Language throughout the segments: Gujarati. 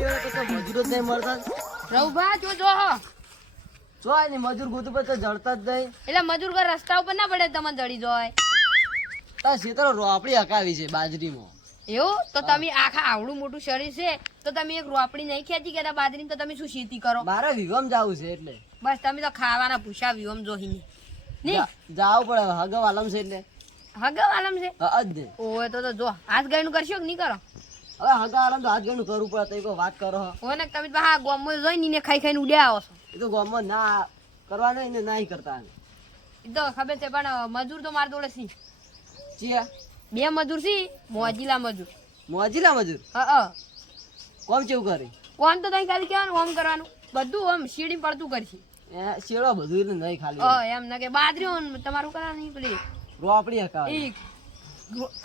બાજરી તો મજૂરો જ નહીં મળતા. રઉભા જો જો હો જો આ ની મજૂર ગોતું પર તો જડતા જ નહીં. એટલે મજૂર ઘર રસ્તા ઉપર ના પડે તમને જડી જાય. તાર શેતરો રોપડી હકાવી છે બાજરીમાં. એવું તો તમે આખા આવડું મોટું શરીર છે તો તમે એક રોપડી નહીં ખેંચી ગયા બાજરી તો તમે શું ખેતી કરો? મારે વિવમ જાવું છે એટલે. બસ તમે તો ખાવાના પૂછા વિવમ જોઈને નહીં જાવું પડે હગવ આલમ છે એટલે. હગા આલમ છે હા જ ને. ઓય તો જો હાથ ગાયનું કરશો કે નહીં કરો? હવે હગા આલમ તો હાથ ગણું કરવું પડે. તો વાત કરો હોય ને તમે હા ગોમમાં જોઈને ને ખાઈ ખાઈને ઉડ્યા આવો છો. એ તો ગામમાં ના કરવાનું એને ના કરતા. એ તો ખબર છે પણ મજૂર તો મારા જોડે છે. ચિયા બે મજૂર છે મોજીલા મજૂર. મોજીલા મજૂર હા કોમ કેવું કરે? ઓમ તો તઈ ખાલી કહેવાનું ઓમ કરવાનું બધું ઓમ સીડી પડતું કરશે. એ શેડો બધું એટલે નહીં ખાલી એમ ના કે બાજરી ઓમ તમારું કરવાનું પેલી રોપડી હકાવે. ઈ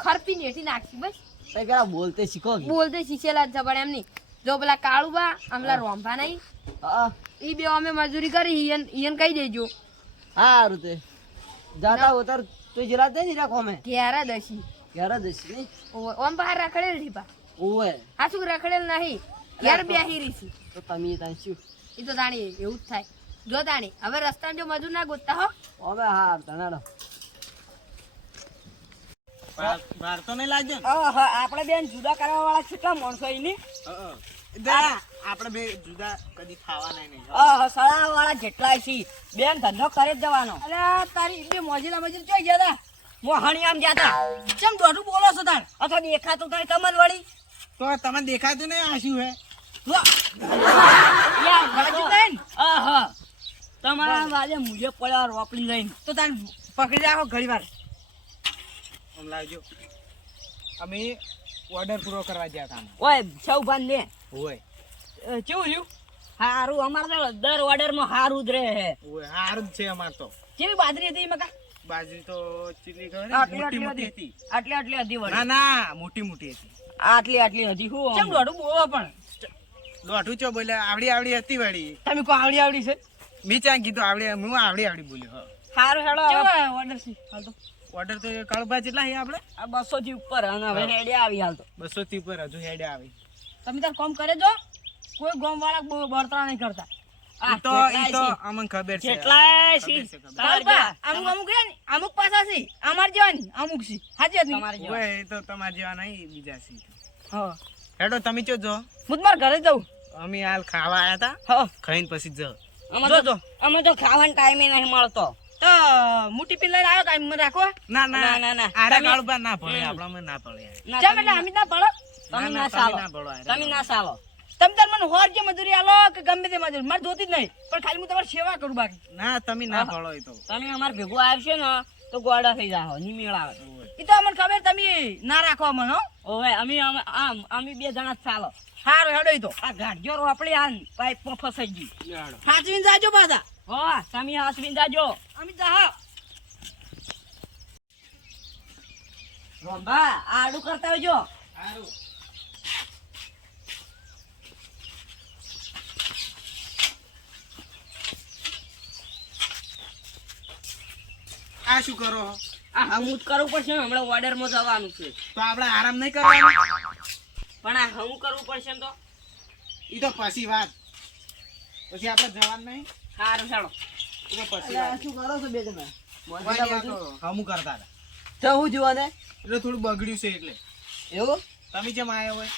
ખરપી નેઠી નાખી બસ. તઈ પેલા બોલતે શીખો કે? બોલતે શીખેલા જ છે પણ એમ નહીં. જો પેલા કાળુબા આમલા રોંભા નહીં હા ઈ બે અમે મજૂરી કરી ઈયન કહી દેજો. હારું તે જાતા ઉતર તો જરા દે ની રાખો મે ઘેરા દશી ઘેર જ છે ની. ઓમ બહાર રખડેલ રીપા ઓવે આ શું રખડેલ નહીં ઘેર બેહી રહી છે. તો તમે ત્યાં શું એ તો તાણી એવું જ થાય. જો તાણી હવે રસ્તામાં જો મજૂર ના ગોતતા હો. હવે હા તણાડો બાર તો નહીં લાગે ને? આપણે બેન જુદા કરવા વાળા કેટલા માણસો એની આપણે બે જુદા કદી ખાવાના નહીં. સળા વાળા જેટલા છે બેન ધંધો કરે જ જવાનો. અરે તારી બે મોજીલા મજૂર ચોઈ ગયા તા. મોહણી આમ જાતા ચમ દોઢું બોલો છો તાર અથવા દેખાતું તારી કમર વળી તો તમને દેખાતું નહીં આ શું હે? તમારા વાલે મુજે પડ્યા રોપડી લઈને તો તાર પકડી રાખો ઘડી વાર. આમ લાવજો. અમે ઓર્ડર પૂરો કરવા ગયા હતા. ઓય સૌ ભાન ને હોય કેવું રહ્યું? હારું અમારે તો દર ઓર્ડર માં હારું જ રહે હે. હોય સારું જ છે અમાર તો. કેવી બાજરી હતી મકા? બાજરી તો ચીલી ખબર આટલી મોટી આટલી મોટી હતી. હતી. આટલી આટલી હતી વળી. ના ના મોટી મોટી હતી. આટલી આટલી હતી હું ચમ દોઢું બોલો પણ દોઢું ચો બોલ્યા આવડી આવડી હતી વાળી. તમે કો આવડી આવડી છે મેં ત્યાં કીધું આવડી હું આવડી આવડી બોલ્યો. હારું હેડો ઓર્ડર છે હાલ તો ઓર્ડર તો કાળુભા જેટલા છે આપણે? આ 200 થી ઉપર અને હવે હેડે આવી હાલ તો 200 થી ઉપર હજુ હેડે આવી. તમે તાર કામ કરે જો કોઈ ગામ વાળા બળતરા નહીં કરતા. ઈ તો અમને ખબર છે. જેટલાય છે ખબર છે, ખબર છે. અમુક અમુક રે ને અમુક પાછા છે અમાર જેવાની અમુક છે હાજી હતી તમારે હોય એ તો તમારા જેવા નહીં બીજા છે. હા હેડો તમે ચો જો. હું માર ઘરે જઉં. અમે હાલ ખાવા આયા હતા. હા ખાઈને પછી જ અમે તો ખાવાનો ટાઈમ નહીં મળતો તો મોટી પિલ્લા આવ્યો ટાઈમ રાખો. ના ના, ના, ના. આરે તમે- કાળુભા ના પડે આપણામાં ના પડે. ચમ એટલે અમે ના પડો તમે ના સાલો તમે ના સાલો તમે તાર મને હોર જે મજૂરી આલો કે ગમે તે મજૂરી મારે જોતી જ નહીં પણ ખાલી હું તમારી સેવા કરું બાકી ના તમે ના પડો એ તો. તમે અમાર ભેગું આવશો ને તો ગોડા થઈ જાઓ ની મેળ આવે એ તો અમને ખબર તમે ના રાખો અમને હો ઓવે અમે બે જણા જ ચાલો સારું હેડો ઈ તો આ ગાડીઓ રોપડી આ પાઇપ માં ફસાઈ ગઈ હાચવીને જાજો પાછા હો તમે હાચવીને જાજો અમે જાહો રોંબા આડું કરતા હોજો આ શું કરો? આ હમું જ કરવું પડશે ને, હમણાં ઓર્ડર માં જવાનું છે તો આપણે આરામ નહીં કરવાનો? પણ આ હમું કરવું પડશે ને તો ઈ તો પછી વાત. પછી આપણે જવાનું નહીં. સારું ચાલો ઈ તો પછી અલ્યા, વાત. શું કરો છો બે જણા? કોઈ નહીં, આ તો હમું કરતા હતા. તો હું જોવાને એટલે થોડું બગડ્યું છે એટલે. એવું તમે જેમ આયા હોય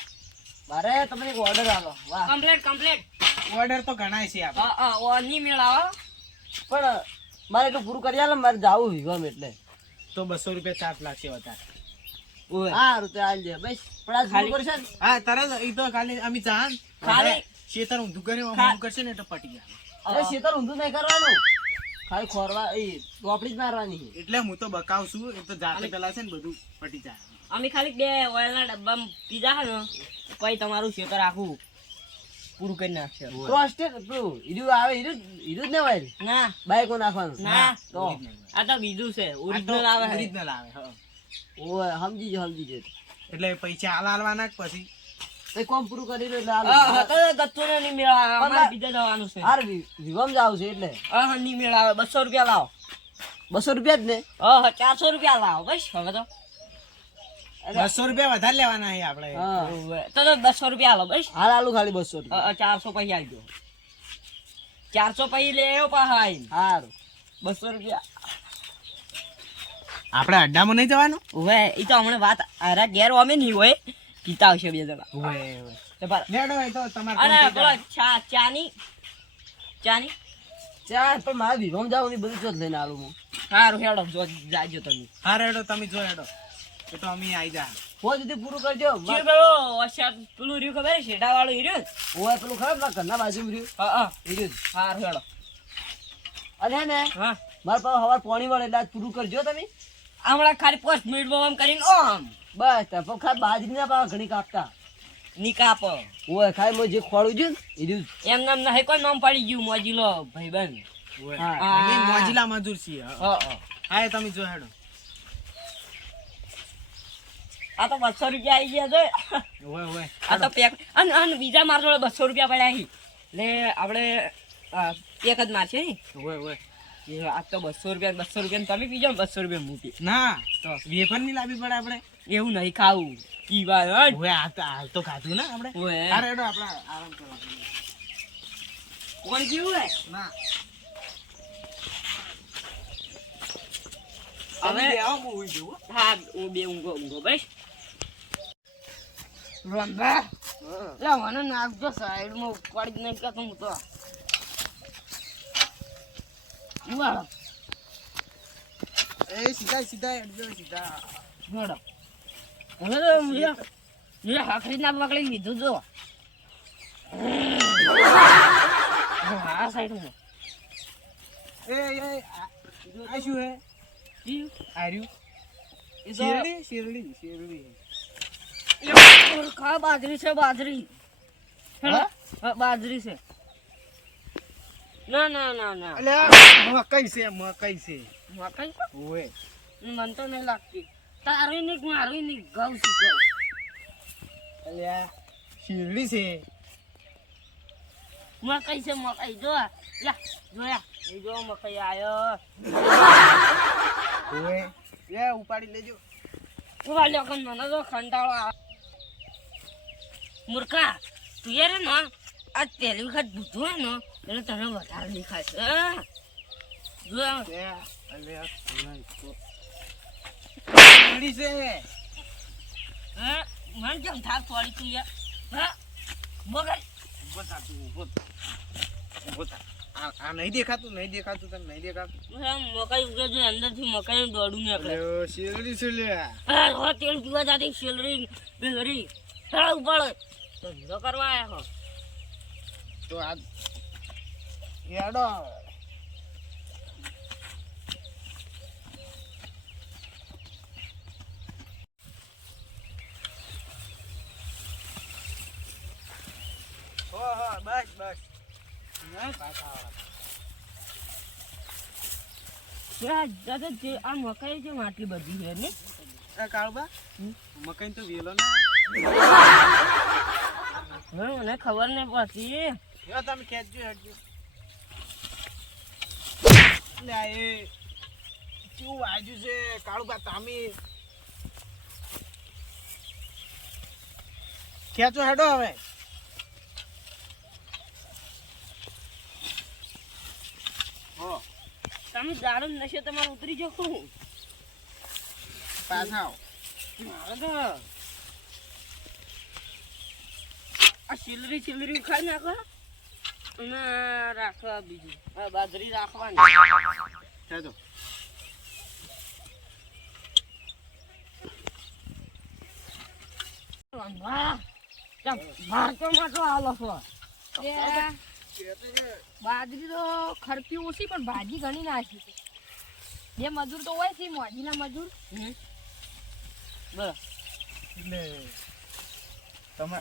મારે તમને એક ઓર્ડર આલો. વાહ કમ્પ્લીટ ઓર્ડર તો ઘણાય છે આપણે. ઓની મેળાવો પણ મારે એટલું પૂરું કરી આલો મારે જાવું વિવામ એટલે. તો 200 રૂપિયા ચાર્જ લાગશે વધારે. હા રૂપિયા આલ દે બસ. પણ આ પૂરું કરશે ને હા તરત ઈ તો ખાલી અમે જાન ખાલી- શેતર ઊંધું કર્યું હમું કરશે ને એટલે પટી ગયા. અરે શેતર ઊંધું નહીં કરવાનું, ખાલી ખોરવા એ ટોપડી જ મારવાની છે. એટલે હું તો બકાવ છું એ તો જાતે પેલા છે ને બધું પટી જાય. અમે ખાલી બે ઓઇલના ડબ્બામાં પીધા છે ને પછી તમારું શેતર આખું પૂરું કરી નાખશે. ટ્રસ્ટેડ પેલું હીરું આવે હીરું જ ને વાય ના બાઈકો નાખવાનું. ના તો આ તો બીજું છે આ તો ઓરિજિનલ આવે છે. original આવે હા. ઓય સમજી જો એટલે પૈસા હાલવાના પછી તે કોમ પૂરું કરી લો એટલે હા, હાલો. તો ગત્તુને નહીં મેળ આવે અમારે બીજે જવાનું છે. હાર વિવામ જાવ છે એટલે નહીં મેળ આવે 200 રૂપિયા લાવો. 200 રૂપિયા જ ને. 400 રૂપિયા લાવો બસ હવે તો 200 રૂપિયા વધારે લેવાના છે આપણે. હા ઓવે. તો 200 રૂપિયા આલો બસ હાલ આલુ ખાલી 200 રૂપિયા 400 પૈસા આલજો 400 પૈસા લે આવ્યો પાછા આઈને. હારું 200 રૂપિયા આપણે અડ્ડામાં નહીં જવાનું? ઓવે ઈ તો હમણાં વાત આરા ઘેર અમે નહીં હોય કીતા આવશે બે જણા તો પર લેડો એ તો તમારે અને કોણ બોલો કીધા? ચાની ચાર પણ મારે વિરોમ જાવ ની બધું ચોથ લઈને આલું હું સારું હેડો જો જાજો તમે હા રેડો તમે જો હેડો એ તો અમે આવી જા. ફોન સુધી પૂરું કરજો જે પેલો અશાત પેલું રહ્યું ખબર છે શેડા વાળું હીર્યું ઓય પેલું ખરાબ ના ઘરના બાજુ રહ્યું હા એ રહ્યું સારું હેડો અને હે ને હા મારા પાસે હવાર પાણી વળે એટલે આજ પૂરું કરજો તમે હમણાં ખાલી 5 મિનિટમાં આમ કરીને આમ બસ તો ખાલી બાજરી ના પાવા ઘણી કાપતા નિકાપ ઓય ખાલી મેં જે ખોળું છે ને એ રહ્યું એમ નામ નહીં કોઈ નામ પડી ગયું મોજીલો ભાઈબંધ ઓય. હા. અમે મોજીલા મજૂર છીએ. હા. હા હા એ તમે જો હેડો. આ તો 200 રૂપિયા આવી ગયા છે ઓય ઓય. આ તો પેક અને બીજા માર જોડે 200 રૂપિયા પડ્યા છે એટલે આપણે એક જ મારશે ને ઓય ઓય. આ તો 200 રૂપિયા તમે પીજો ને 200 રૂપિયા મૂકી ના તો વેફર ની લાવવી પડે આપણે. એવું નહીં ખાવું પીવા ઓય હાલ તો ખાધું ને આપણે. ઓય હા રેડો આપણે આરામ કરવા. કોણ પીવું હે ના હવે હવે આવો હું ઉઈ જઉં. હા હું બે ઊંઘો બસ રંબા લે મને નાખજો સાઈડમાં ઉપાડી જ નહીં કે હું તો વાળો એ સીધા સીધા હેડજો સીધા. જોડો હવે તો મેં હાકરી ના પકડી લીધું જો હા સાઈડમાં એ આ શું હે? આર્યું એ તો શેરડી. ખા બાજરી છે બાજરી હા? હા, બાજરી છે ના ના ના ના અલ્યા મકઈ છે. મકાઈ ઓય મને તો નહીં લાગતી તારું નહીં મારું નહીં ઘઉં છું ઘઉં અલ્યા શેરડી છે. મકાઈ છે મકાઈ જો જોયા એ જો મકાઈ આયો ઓય લે ઉપાડી લેજો. વાલ્યો કન મને તો કંટાળો આવે મૂર્ખા તું યાર ને આ પહેલી વખત બુધું હોય ને એટલે તને વધારે દેખાશે જો અલ્યા શેરડી છે. હા મને કેમ થાક થોડી તું યાર હા બગડ ઉભો થા તું, ઉભો થા. આ નહીં દેખાતું તને નહીં દેખાતું. મકાઈ ઉગે છે અંદરથી મકાઈ દોડું નીકળે અલ્યો શેરડી છે લ્યા. હા હો તેલ પીવા જાતી સેલરી બેલરી તાળ ઉપાડે તો ધીરો કરવા આયા હો તો આ હેડો. બસ નહીં પાછા દાદા જે આ મકાઈ છે આટલી બધી છે ને આવડા. કાળબા મકાઈ તો વેલો ના મને ખબર નહીં પડતી યો તમે ખેંચજો હેડજો. લે આ એ કેવું વાજ્યું છે કાળુબા તામી. ખેંચો હેડો હવે. તમે દારૂ નશે તમારે ઉતરી જાવ શું પાછા આવો. મારે તો આ સિલરી ખાઈ નાખો અને રાખવા બીજું આ બાજરી રાખવાની ખેંચો. બાજરી તો ખર્ચી ઓછી પણ ભાજી ઘણી નાખી છે. બે મજૂર તો હોય છે મોજીના મજૂર બરાબર એટલે તમે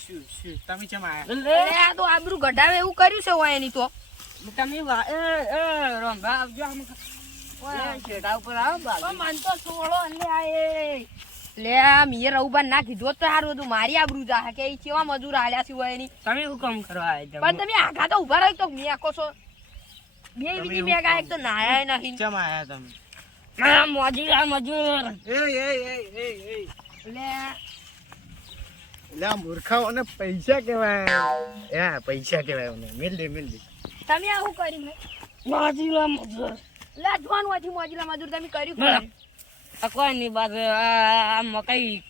શું તમે કેમ આયા? એટલે આ તો આબરૂ ગઢાવે એવું કર્યું છે હોય એની તો તમે રંભા આવજો આમ શેઠા ઉપર આવો પણ મન તો સોળો એટલે આ એ લે આ મીએ રઉબા ના કીધું તો સારું હતું મારી આબરૂ જા કે ઈ કેવા મજૂર આલ્યા છે હોય એની તમે શું કામ કરવા આવ્યા પણ તમે આખા તો ઉભા રહી તો મેં આખો છો બે બીજી મેં કાંઈક તો નાયા નહીં કેમ આયા તમે? આ મોજીલા મજૂર એટલે લા મૂર્ખાઓને પૈસા કહેવાય. પૈસા કહેવાય ઓને. મિલ દે. તમે આવું કર્યું ને મોજીલા મજૂર લે જોવાનું હતી મોજીલા મજૂર તમે કર્યું બરાબર. ખરું. આ કોઈ ની બાદ આ મકાઈ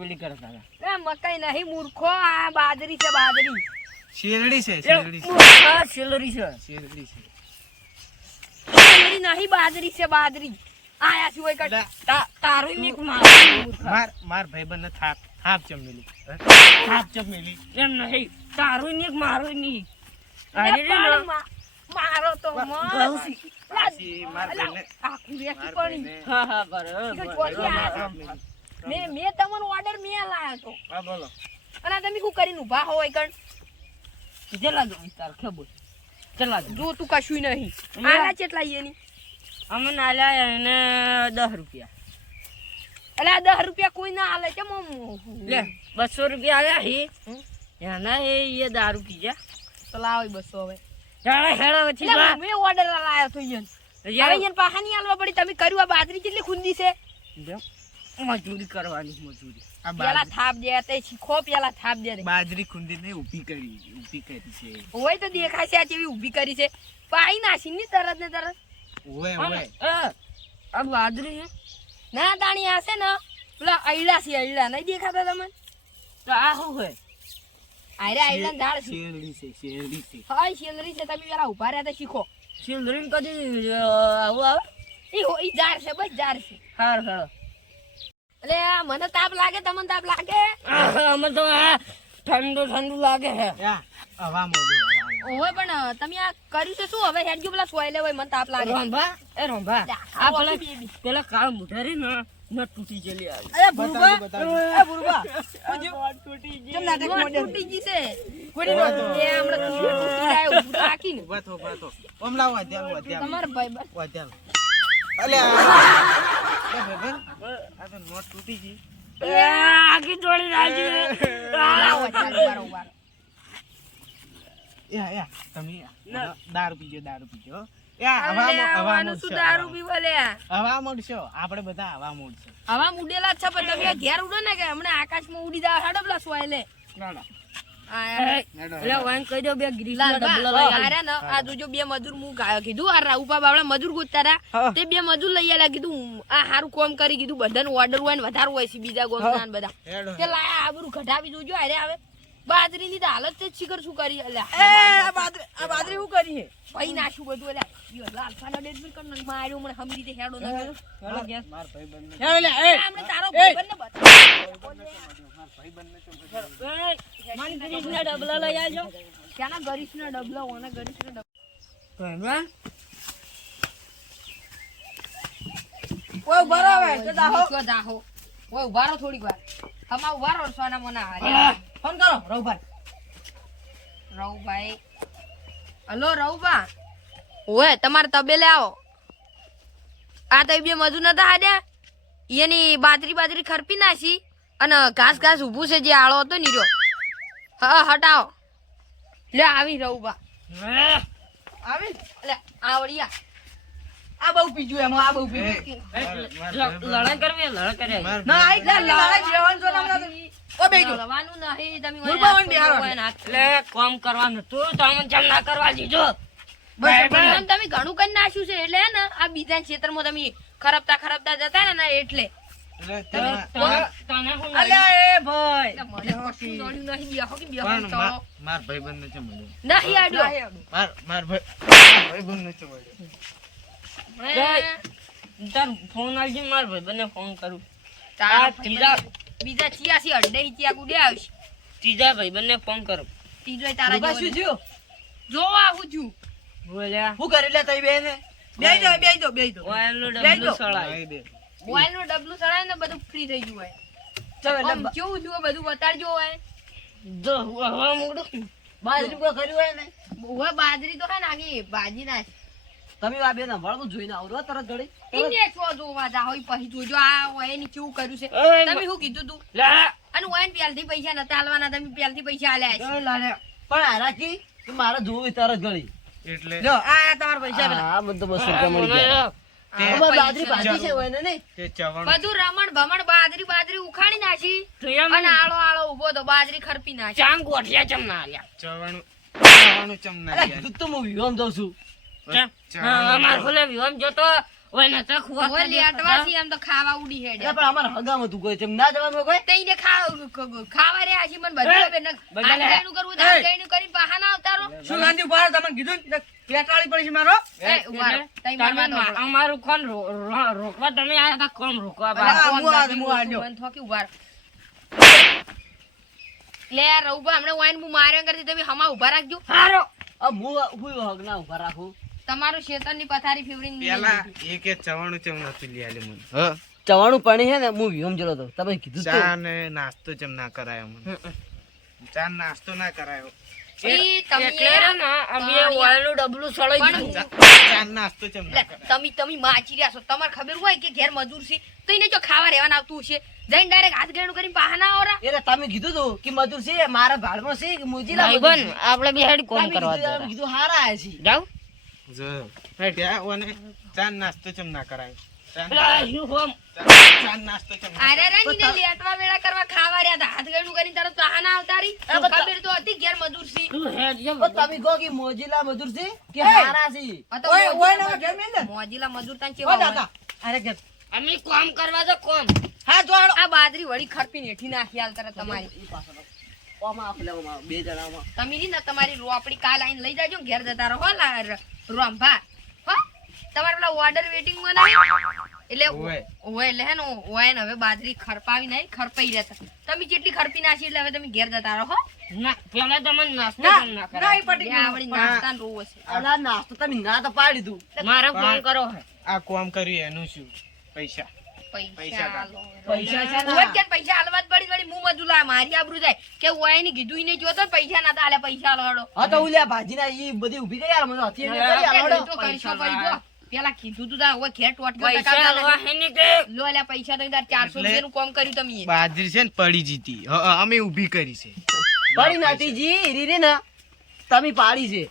પેલી કરતા હતા. એ મકાઈ નહીં મૂર્ખો આ બાજરી છે બાજરી શેરડી છે. સેલરી છે બાજરી નહીં બાજરી છે બાજરી આયા સિવાય કટ તારું નીક મારું માર ભાઈબંધને થાપ ચમેલી. એમ નહીં તારું નીક મારું ની મારો તો પાછી માર ભાઈને- આખું વેચી પડી હા બરાબર મેં તમને ઓર્ડર મેં લાયો તો હા બોલો. અને આ તમે શું કરીને ઊભા હોય કણ કેટલા જો વિસ્તાર ખબર કેટલા જો જો તું કશું નહીં આલા કેટલા એની અમે નાલ્યા એને 10 રૂપિયા એટલે આ 10 રૂપિયા કોઈ ના આલે કેમ લે 200 રૂપિયા આલ્યા હે એના એ દારૂ પી જા તો લાવો 200 હવે હેડા પછી એટલે મેં ઓર્ડર લાયો તો ઈયન હવે ઈયન પાહા નહીં આલવા પડી તમે કર્યું આ બાજરી કેટલી ખુંદી છે મજૂરી કરવાની મજૂરી આ પેલા થાપ દે તે શીખો પેલા થાપ દે બાજરી ખુંદીને ઊભી કરી છે. હોય તો દેખાય છે આ કેવી ઊભી કરી છે પાઈ નાસી ની તરત ને તરત ઓવે આ બાજરી હે ના તાણી આ છે ને પેલા અયડા છે અયડા નહીં દેખાતા તમને તો આ શું હોય આરે અયડા ઝાડ છે શેરડી છે. હાય શેલરી છે તમે પેલા ઊભા રહ્યા તો શીખો ચિલ્ડ્રન કદી આવું આવે ઈ ઝાડ છે બસ ઝાડ છે હાર હાર એટલે આ મને તાપ લાગે તમને તાપ લાગે અમે તો આ ઠંડુ લાગે હે હવા મોડું. ઓય પણ તમે આ કર્યું છે શું હવે હેડજો પેલા સોયલે હોય મને તાપ લાગે રોંભા આ પેલા કાળ મુઠારી ન તૂટી ગયેલી આવી અરે બતાવજો, બતાવજો. બુરબા તૂટી ગઈ છે કોઈ એ હમણાં તૂટી જાય ઊભું રાખીને ઉભા થો. ઓમ લાવો અધ્યાલ. તમારા ભાઈ બસ અધ્યાલ. અલ્યા આ તો નોટ તૂટી ગઈ. આખી જોડી રાખી લાવો ચાલ ઉભા યા તમે દારૂ પીજો. હવા શું દારૂ પીવા લે હવા મોડશો. આપણે બધા હવા મોડશે. હવા મુડેલા જ છે પણ તમે ઘેર ઉડો ને કે હમણાં આકાશમાં ઉડી જાવ હાડો પેલા સોયલે એટલે વાન કહી દો બે ગ્રીસ લાલ ડબલો બા, લઈ અરે ન, આ જોજો બે મજૂર હું કીધું આ રાઉપા બાવળા મજૂર ગોતતા હતા તે બે મજૂર લઈ આલ્યા કીધું આ હારું કામ કરી કીધું બધાનું ઓર્ડર હોય ને વધારે હોય છે બીજા ગોમના બધા તે લાયા આબરૂ ઘટાવી જોજો અરે આવે બાજરી ની તો હાલત જ શિખર શું કરી અલ્યા આ બાજરી શું કરી હે પઈ નાખ્યું બધું અલ્યા યો લાલ સાનો ડેડ મિલ કર માર્યો મને હમરી દે હેડો ન માર ભાઈબંધ આપણે તારો ભાઈબંધ ને મારી ગ્રીસ ના ડબલા લઈ આવજો ક્યાંના ગરીશ ના ડબલા ઓના ગરીશ ના ભાઈ ઓય બરાબર તો દાહો ઓય ઉભા રહો થોડીક વાર હમા ઉભા રહો સોના મોના હારે ફોન કરો રઉભાઈ હલો રઉભા ઓય તમારે તબેલે આવો આ તો બે મજૂર નતા હાડ્યા એની બાજરી ખરપી નાખી અને ઘાસ ઊભું છે જે આળો હતો ની રહ્યો હા હટાવો લે આવી રઉભા આવી લે આવડિયા આ બહુ પીજું એમાં આ બહુ પીજું લડાઈ કરવી લડાઈ કરે ના આઈ લડાઈ જેવાનું છો તમને ઓ બેજો લડવાનું નહીં તમે મુરબાવન બિહાર એટલે કામ કરવાનું તું તમે જમ ના કરવા દીધો બસ તમે ઘણું કરી નાખ્યું છે એટલે હે ને આ બીજા ક્ષેત્રમાં તમે ખરબતા જતા ને એટલે તને હું અલ્યા એ ભાઈ મને કશું નડ્યું નહીં બેહો કે બેહો ચાલો માર ભાઈબંધ ને ચમડ્યો. નહીં આડ્યો માર ભાઈબંધ ને ચમડ્યો. તાર ફોન આવજે માર ભાઈ બને ફોન કરું તારા ત્રીજા બીજા 86 અડે ચિયા ગુડે આવશે ત્રીજા ભાઈ બને ફોન કરું ત્રીજો તારા શું થયું જોવા હું છું બોલ્યા હું કરી લે તઈ બેને બેઈ દો ઓયલનો ડબલો સળાય લાવી દે. મોબાઈલ નું ડબલું ચડાય ને બધું ફ્રી થઈ ગયું હોય આમ કેવું થયું બધું બતાડજો હોય જો હવા મોડું બાજરી કો કર્યું હોય ને ઓય બાજરી તો હે ને આખી ભાજી નાખ તમે આ બેન હંભાળવું જોઈને આવરો તરત ઘડી ઇન્ડેક્સ વો જોવા જા હોય પછી જોજો આ હોય ની કેવું કર્યું છે તમે શું કીધું તું લા અને ઓય પેલથી પૈસા નતા આલવાના તમે પેલથી પૈસા આલ્યા છે પણ હારાકી તું મારે જોવું તરત ઘડી એટલે જો આ તમારા પૈસા આ બધું 200 રૂપિયા મળી ગયા અમારે બાજરી ભાજી છે હોય ને નહીં? તે ચવાણું બધું રમણ ભમણ બાજરી ઉખાડી નાખી તો એમ અને આળો ઉભો તો બાજરી ખરપી નાખી. ચાંગ ગોઠિયા ચમ ના આલ્યા ચવાણું ચમ ના અરે લ્યા. કીધું તો હું વિહોમ જાઉં છું. અમાર ખોલે વિહમ જોતો ઓય ન તો ખુવા ઓય લેટવાથી એમ તો ખાવા ઉડી હેડે. અરે પણ અમારે હગામાં તું કોઈ છે, ના જવાનું કોઈ? તઈને ખાવા રે આછી મને બધું બેન આનું કરવું તો આનું કરીને બહાના ના આવતારો. શું ગાંધી ઉભા રહો, તમને કીધું ને, પેટાળી પડી છે મારો. એ ઉભા રહો. તઈ મારવા દો. અમારું કોણ રોકવા તમે આયા તા કોમ રોકવા અલા, બા કોણ હું આ દાદી હું આ જો. મને થોકી ઉભા રહો. લે રઉબા હમણે વાઈન હું માર્યા કરતી તમે હમા ઉભા રાખજો. હારો હું હગના ઉભા રાખું. તમારું શેતરની પથારી ફેવરીને પેલા એકે ચવાણું ચમ નતું લઈ આલે મને. ચવાણું પાણી છે ને હું વિહોમ જતો હતો, તમે કીધું તો. ચા ને નાસ્તો ચમ ના કરાયો મને. ચા ને નાસ્તો ના કરાયો. ઈ તમે એટલે રે ને અમે ઓયલનું ડબલું સળાઈ પણ દીધું. ચા ને નાસ્તો ચમ ના કરાયો. તમે માચી રહ્યા છો. તમારે ખબર હોય કે ઘેર મજૂર છે તો એને જો ખાવા રહેવાનું આવતું હશે જઈને ડાયરેક્ટ હાથ ગેણું કરીને બહાના આવરા. એટલે તમે કીધું તું કે મજૂર છે મારા ભાડમાં છે કે મુજીલા મજૂર છે? ભાઈબંધ આપણે બે હેડ કોમ તમે કરવા કીધું, દે કીધું હારા આયા છે. જાવ જો ત્યાં ઓને ચા ને નાસ્તો ચમ ના કરાયો. પેલા શું હોમ ચા ને નાસ્તો ચમ ના અરે રે નીને લેટવા વેળા કરવા ખાવા રહ્યા હતા હાથ ગેણું કરીને તરત બહાના આવતારી. અરે પણ ખબર તો હતી ઘેર મજૂર છે. તું હેડ જેમ તો તમે કહો કે મોજીલા મજૂર છે કે હારા છે? આ તો ઓય, ઓય, મોજીલા ના, ઘેર મેલ ને. મોજીલા મજૂર તાન ઓ કેવા હોય? દાદા, અરે કે અમે કોમ કરવા દો કોમ હા જો હાલો. આ બાજરી વળી ખરપીને હેઠી નાખી હાલ તરત તમારી. ઈ પાછળ. ઓમાં આપલે ઓમાં બે જણામાં. તમે ની ને તમારી રોપડી કાલ આઈને લઈ જાજો ને ઘેર જતા રહો રોંભા. હો તમારે પેલા ઓર્ડર વેટિંગ માં નહીં એટલે ઓય. ઓય એટલે હે ને ઓય ને હવે બાજરી ખરપાવી નહીં ખરપાઈ રહેતા. તમે જેટલી ખરપી નાખી એટલે હવે તમે ઘેર જતા રહો. ના પેલા તમને નાસ્તો ના, કેમ ના ના, કરાય ઈ પટી આ વળી નાસ્તાનો રોવો છે. અલા નાસ્તો તમે ના તો પાડી દઉં. મારે કોમ કરો હે આ કોમ કર્યું એનું શું? પૈસા. પૈસા પૈસા આલો. પૈસા છે ને? ઓય કેમ પૈસા આલવા જ પડી વળી મું મજૂલા મારી આબરૂ જાય કે ઓય ની કીધું ઈ નહીં જોતો ને પૈસા ના આલે પૈસા આલો હેડો. હા તો ઉલ્યા ભાજીના ઈ બધી ઊભી કરી આલો, મને હથિયાર ને કરી આલો, હેડો. તો કરશો કરી જો. પેલા કીધું તું તા ઓય ઘેર ટોટ પૈસા આલવા હે ને કે લો અલ્યા પૈસા તો તાર 400 રૂપિયાનું કામ કર્યું તમે. બાજરી છે ને પડી જીતી. અમે ઊભી કરી છે. પડી નાતી જી રીરી ને તમે પાડી છે.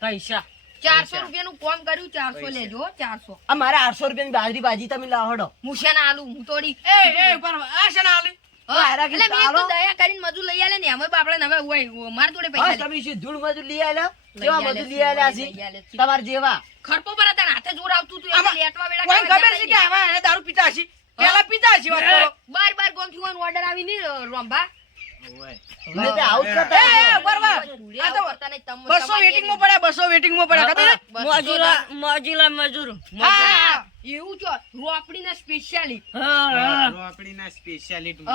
પૈસા 400 રૂપિયાનું કામ કર્યું 400 લેજો હો, 400. આ મારે 800 રૂપિયાની બાજરી ભાજી તમે લાવો હેડો. મુશિયાના આલુ હું તોડી. પણ આ છે ને આલી. હા, હારા એટલે મેં આલો. તો દયા કરીને મજૂર લઈ આલે ને એમાં બાપડે હવે ઓય માર જોડે હા પૈસા તમે શું ધૂળ મજૂર લઈ આલ્યા? લઈ કેવા આલે મજૂર છે, લઈ આલ્યા લઈ છે? આલે છે. તમાર જેવા. ખરપો પર હતા ને હાથે જોર આવતું હતું આમાં એટલે લેટવા વેળા કોઈ કરવા ખબર છે જતા કે આવા એને દારૂ પીતા હશે? પેલા પીતા હશે, વાત કરો. બાર ગોમથી ઓર્ડર આવી ની રોંભા. મને તો આવું જ કરતા એ, હતા. બરાબર. ધૂળે આ તો આવું કરતા નહીં, તમ- 200 તમારી વેટિંગ માં પડ્યા, 200 વેટિંગ માં પડ્યા, ખબર છે? મજૂરા મજૂર હા, એવું છો રોપડીના સ્પેશિયાલિટ. આપણીના સ્પેશિયાલિટી.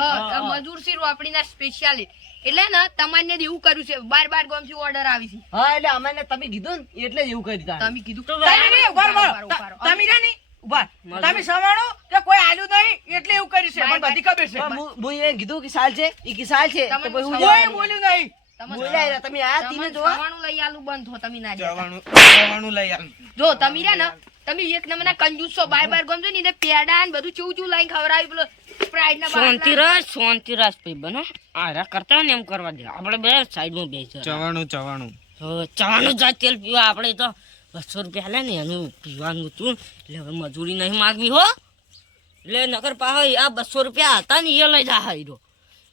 મજૂર રોપડીના સ્પેશિયાલિટ એટલે ને તમારે એવું કર્યું છે બાર ગોમથી ઓર્ડર આવી છે. હા એટલે અમને તમે કીધું ને એટલે જ એવું કરી દીધા. તમે કીધું તમે નહીં, ઉભા રહો, ઉભા રહો, ઉભા રહો. તમે રહ્યા નહીં, ઉભા. તમે સવાણો કે કોઈ આલ્યું નહીં એટલે એવું કર્યું છે, મને બધી ખબર છે. પણ હું એ કીધું કે સાલ છે ઈ કે સાલ છે તમે તો પછી હું સવાણું કોઈ જવાનું. બોલ્યું નહીં. તમે બોલ્યા રહ્યા, તમે આયા તીને તમે જોવા. સવાણું લઈ આલું બંધ થો તમે ના દેતા. ચવાણું લઈ આલ. જો તમે રહ્યા ને તમે એક નંબરના કંજૂસ છો બાર ગમજો ને એને પેડા ને બધું ચૂ લઈને ખવડાવી પેલો સ્પ્રાઇટ ના બાટલા. શાંતિરાજ ભાઈ બનો આરા કરતા હોય ને એમ કરવા દે આપણે બે સાઈડમાં બેસી ચવાણું. ચવાનું જાય તેલ પીવા આપણે તો 200 રૂપિયા લે ને એનું પીવાનું હતું એટલે હવે મજૂરી નહીં માગવી હો એટલે નકર પાહો આ 200 રૂપિયા હતા ને એ લઈ જા હાઈરો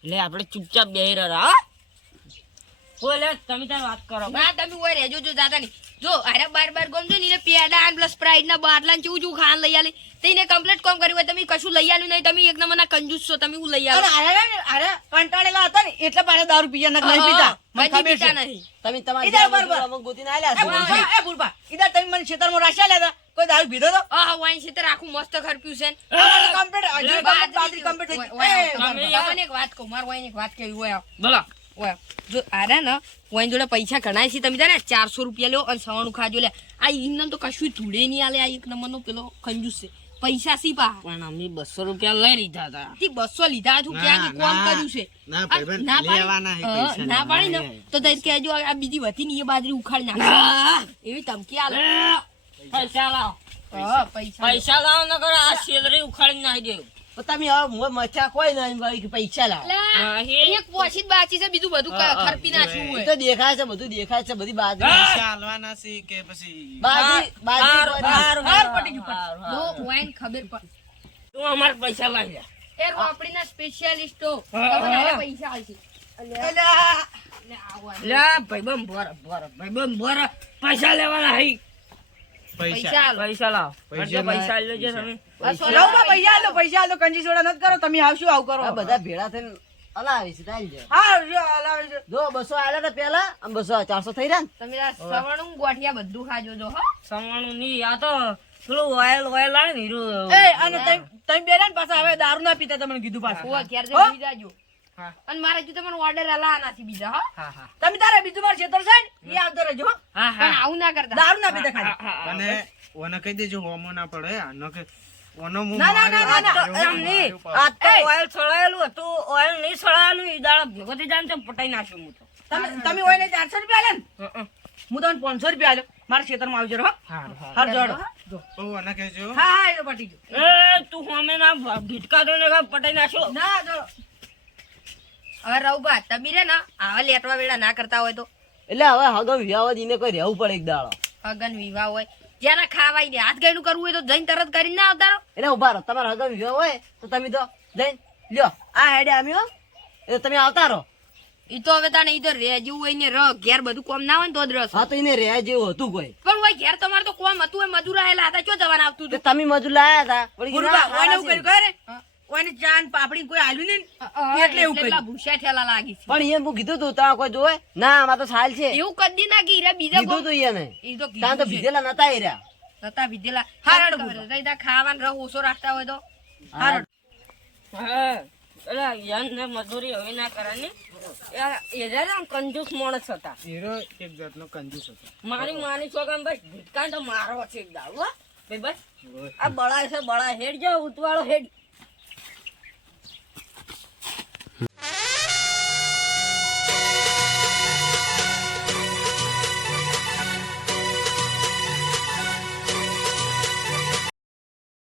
એટલે આપણે ચૂપચાપ બેહી રહ્યા બોલે તમે તાર વાત કરો ના તમે ઓય રહેજો જો દાદા ની જો આરે બાર ગમજો ને એને પેડા ને પ્લસ સ્પ્રાઇટ ના બાટલા ને ચૂ ખાન લઈ આલી તેને કમ્પ્લીટ કામ કર્યું હોય તમે કશું લઈ આલ્યું નહીં તમે એક નંબરના કંજૂસ છો તમે હું લઈ અને આલો આરે કંટાળેલા હતા ને એટલે પાછા દારૂ પીયા નક નહીં પીતા. મને ખબર છે. નહીં તમે તમારી ઈધર જેવા બરાબર. મજૂર અમુક ગોતીને આલ્યા એ છે. ભૂલભા, એ ભૂલભા. ઈધર તમે મને ખેતરમાં રાખ્યા લેતા કોઈ દારૂ પીધો તો વાઈન છે તો આખું મસ્ત ખરપ્યું છે ને. કમ્પ્લીટ હજી બાજરી કમ્પ્લીટ થઈ. એ, તમને એક વાત કહું માર વાઈન એક વાત કેવી હોય બોલો ઓય જો આરે ને વાઈન જોડે પૈસા ઘણાય છે તમે જાણે 400 રૂપિયા લ્યો અને સવાણું ખાજો લે આ ઇન્નમ તો કશું ધૂળે નહીં આલે આ એક નંબરનો પેલો કંજૂસ છે પૈસા સી પા પણ અમે 200 રૂપિયા લઈ લીધા હતા થી 200 લીધા છું ક્યાં કોમ કર્યું છે ના, આ ભાઈબંધ, ના પાડી- લેવાના હે પૈસા, ના પાડી ને લેવાના હે. તો તઈ કહેજો આ બીજી વધી ની એ બાજરી ઉખાડી નાખે એવી ધમકી આલે પૈસા લાવો હા પૈસા પૈસા લાવો નકર આ સેલરી ઉખાડી નાખી દેવું તો તમે હવે મોં મચ્છા કોઈ નહીં વળી કે પૈસા લાવો એક પોછી જ બાકી છે બીજું બધું ખરપી નાખ્યું એ હોય તો દેખાય છે બધું દેખાય છે બધી બાજરી પૈસા હાલવાના છે કે પછી બાજરી પટી ગયું તો વાઈન ખબર પડ તું અમાર પૈસા લઈ જા એ રોપડીના સ્પેશિયાલિસ્ટો તમને હવે પૈસા આવશે અલ્યા લે આવો લા ભાઈબંધ ભોર પૈસા લેવાના હઈ પૈસા આલો. પૈસા લાવ પૈસા પૈસા લેજો તમે રઉબા, પૈસા આલો કંજી સોડા નથી કરો તમે આવશું આવું કરો આ બધા ભેળા થઈને હલાવી છે તાઈ છે હા જો લાવે છે જો 200 આલ્યા હતા પેલા આમ 200 400 થઈ રહ્યા ને તમે આ સવણું ગોઠિયા બધું ખાજો જો હો સવાણું ની આ તો થોડું ઓઇલ આવે ને હીરું એ અને તમે બેરા ને પાછા હવે દારૂ ના પીતા તમને કીધું પાછું ઓ ક્યારે હો? જોઈ જાજો હા. અને મારે જો તમને ઓર્ડર આલા નથી બીજા હો હા હા તમે તારે બીજું માર ખેતર છે ને એ આવતો રહેજો હો. હા પણ હા આવું ના કરતા દારૂ ના પીતા ખાલી અને ઓને કહી દેજો હોમો ના પડે આનો કે ઓનો મું ના, ના, ના, ના, ના. એમ નહીં આ તો ઓઇલ છોડાયેલું હતું ઓઇલ નહીં છોડાયેલું ઈ દાડા ભેગો થઈ જાય ને તો પટાઈ નાખ્યું હું તો તમે હોય ને 400 રૂપિયા આલે ને હું તમને 500 રૂપિયા આલ્યો મારા ખેતરમાં આવજો હો હાર જોડો તો ઓને કહેજો હા હા એ તો પટી ગયો એ તું હોમે ના ભીટકા દો ને પટાઈ નાખ્યો ના જો હવે રઉબા તમે રે ને આવા લેટવા વેળા ના કરતા હોય તો એટલે હવે હગો વિવાહ દીને કોઈ રહેવું પડે એક દાડો અગન વિવાહ હોય જ્યારે ખાવાય ને હાથ ગાયનું કરવું હોય તો જઈને તરત કરીને ના આવતા રહો. એટલે ઉભા રહો તમારો હગો વિવાહ હોય તો તમે તો જઈને લ્યો આ હેડે આમ્યો એટલે તમે આવતા રહો ઈ તો હવે તાને ઈ તો રે જેવું હોય ને ર ઘેર બધું કોમ ના હોય ને તો જ રસ હા તો એને રહ્યા જેવું હતું કોઈ પણ હોય ઘેર તમારે તો કોમ હતું હોય મજૂર આયેલા હતા ચો જવાના આવતું તો હતું તમે મજૂર લાયા હતા વળી કીધું, ગુરુબા ના, ઓને હારા એવું છે. કર્યું કરે ઓને ચાન પાપડી કોઈ આલ્યું નહીં ને એટલે એવું પેલા કર્યું ભૂસ્યા ઠેલા લાગી છે પણ એને હું કીધું તું તા કોઈ જોવે ના આમાં તો સાલ છે એવું કદી ના કી રે બીજા કીધું કોમ તું એને ઈ તો ત્યાં તો કીધું છે. ભીધેલા નતા એ રહ્યા નતા વિધેલા હારાડો હારાડો તઈ તા ખાવાનું રહ ઓછો રાખતા હોય તો હા. હા અલા યન ને મજૂરી હવે ના કરવાની એ જરા કંજૂસ માણસ હતા હીરો એક જાતનો કંજૂસ હતો મારી માની છોકરા બસ ભીટકા તો મારો છે એક દાડો હો ભાઈ બસ આ બળા છે બળા હેડ જાવ ઉતવાળો હેડ